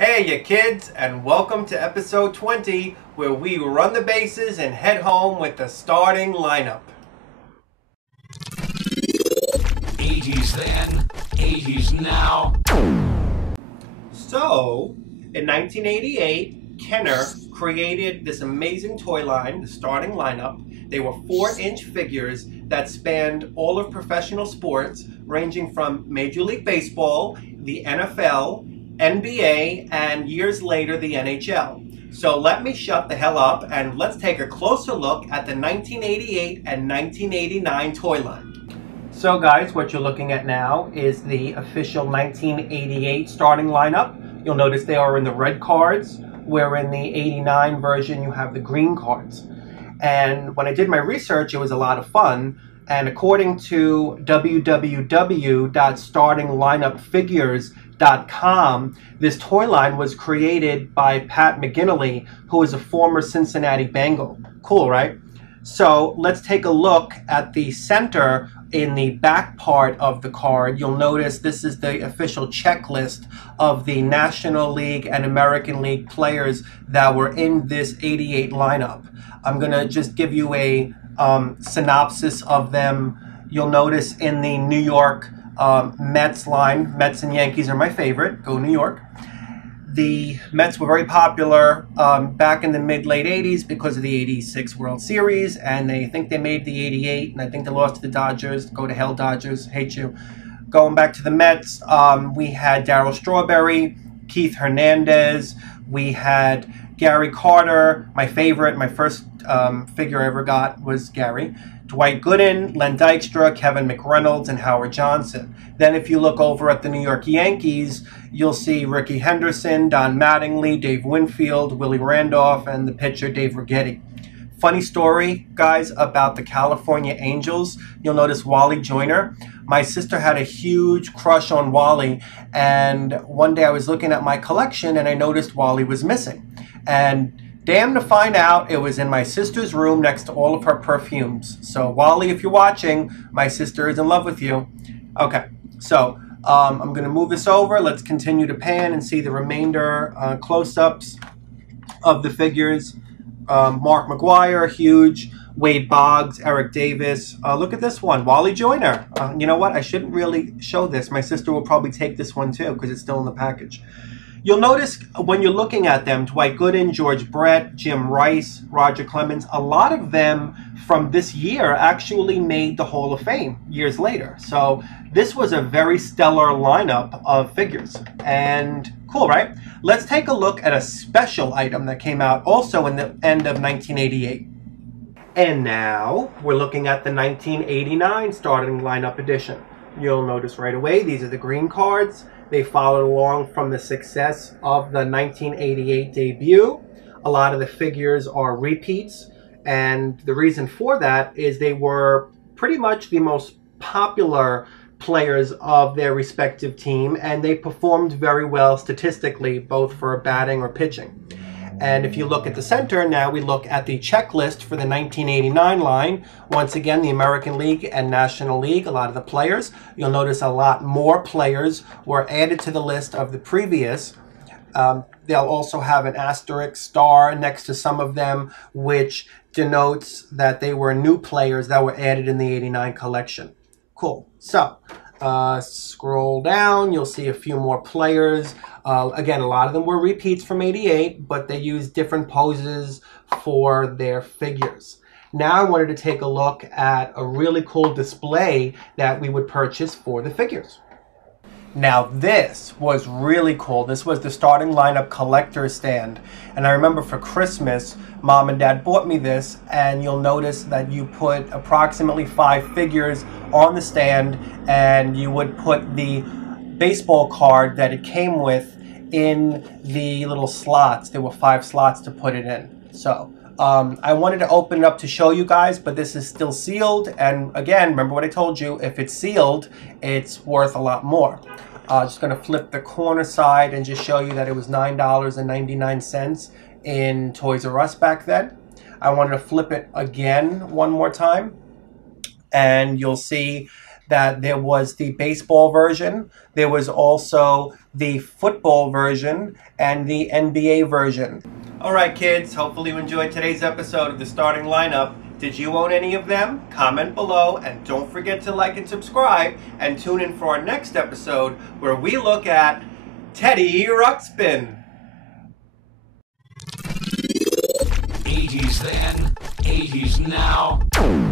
Hey you kids, and welcome to episode 20, where we run the bases and head home with the starting lineup. 80s then, 80s now. So, in 1988, Kenner created this amazing toy line, the starting lineup. They were 4-inch figures that spanned all of professional sports, ranging from Major League Baseball, the NFL, NBA, and years later, the NHL. So let me shut the hell up and let's take a closer look at the 1988 and 1989 toy line. So guys, what you're looking at now is the official 1988 starting lineup. You'll notice they are in the red cards, where in the 89 version you have the green cards. And when I did my research, it was a lot of fun. And according to www.startinglineup.figures.com, this toy line was created by Pat McGinley, who is a former Cincinnati Bengal. Cool, right? So let's take a look at the center. In the back part of the card, you'll notice this is the official checklist of the National League and American League players that were in this 88 lineup. I'm going to just give you a synopsis of them. You'll notice in the New York Mets line, Mets and Yankees are my favorite. Go New York. The Mets were very popular back in the mid-late 80s because of the 86 World Series, and they think they made the 88, and I think they lost to the Dodgers. Go to hell, Dodgers. Hate you. Going back to the Mets, we had Darryl Strawberry, Keith Hernandez. We had Gary Carter, my favorite. My first figure I ever got was Gary. Dwight Gooden, Len Dykstra, Kevin McReynolds, and Howard Johnson. Then if you look over at the New York Yankees, you'll see Ricky Henderson, Don Mattingly, Dave Winfield, Willie Randolph, and the pitcher Dave Righetti. Funny story, guys, about the California Angels. You'll notice Wally Joyner. My sister had a huge crush on Wally, and one day I was looking at my collection and I noticed Wally was missing. And damn to find out, it was in my sister's room next to all of her perfumes. So Wally, if you're watching, my sister is in love with you. Okay, so I'm going to move this over. Let's continue to pan and see the remainder close-ups of the figures. Mark McGuire, huge. Wade Boggs, Eric Davis. Look at this one, Wally Joyner. You know what? I shouldn't really show this. My sister will probably take this one too because it's still in the package. You'll notice when you're looking at them, Dwight Gooden, George Brett, Jim Rice, Roger Clemens, a lot of them from this year actually made the Hall of Fame years later. So this was a very stellar lineup of figures. And cool, right? Let's take a look at a special item that came out also in the end of 1988. And now we're looking at the 1989 starting lineup edition. You'll notice right away, these are the green cards. They followed along from the success of the 1988 debut. A lot of the figures are repeats, and the reason for that is they were pretty much the most popular players of their respective team, and they performed very well statistically, both for batting or pitching. And if you look at the center, now we look at the checklist for the 1989 line. Once again, the American League and National League, a lot of the players. You'll notice a lot more players were added to the list of the previous. They'll also have an asterisk star next to some of them, which denotes that they were new players that were added in the 89 collection. Cool. So, scroll down, you'll see a few more players. Again, a lot of them were repeats from 88, but they used different poses for their figures. Now I wanted to take a look at a really cool display that we would purchase for the figures. Now this was really cool. This was the starting lineup collector stand. And I remember for Christmas, Mom and Dad bought me this, and you'll notice that you put approximately 5 figures on the stand, and you would put the baseball card that it came with in the little slots. There were 5 slots to put it in. So I wanted to open it up to show you guys, but this is still sealed. And again, remember what I told you, if it's sealed, it's worth a lot more. Just going to flip the corner side and just show you that it was $9.99 in Toys R Us back then. I wanted to flip it again one more time, and you'll see that there was the baseball version, there was also the football version, and the NBA version. All right, kids, hopefully you enjoyed today's episode of the starting lineup. Did you own any of them? Comment below, and don't forget to like and subscribe, and tune in for our next episode where we look at Teddy Ruxpin. 80s then, 80s now.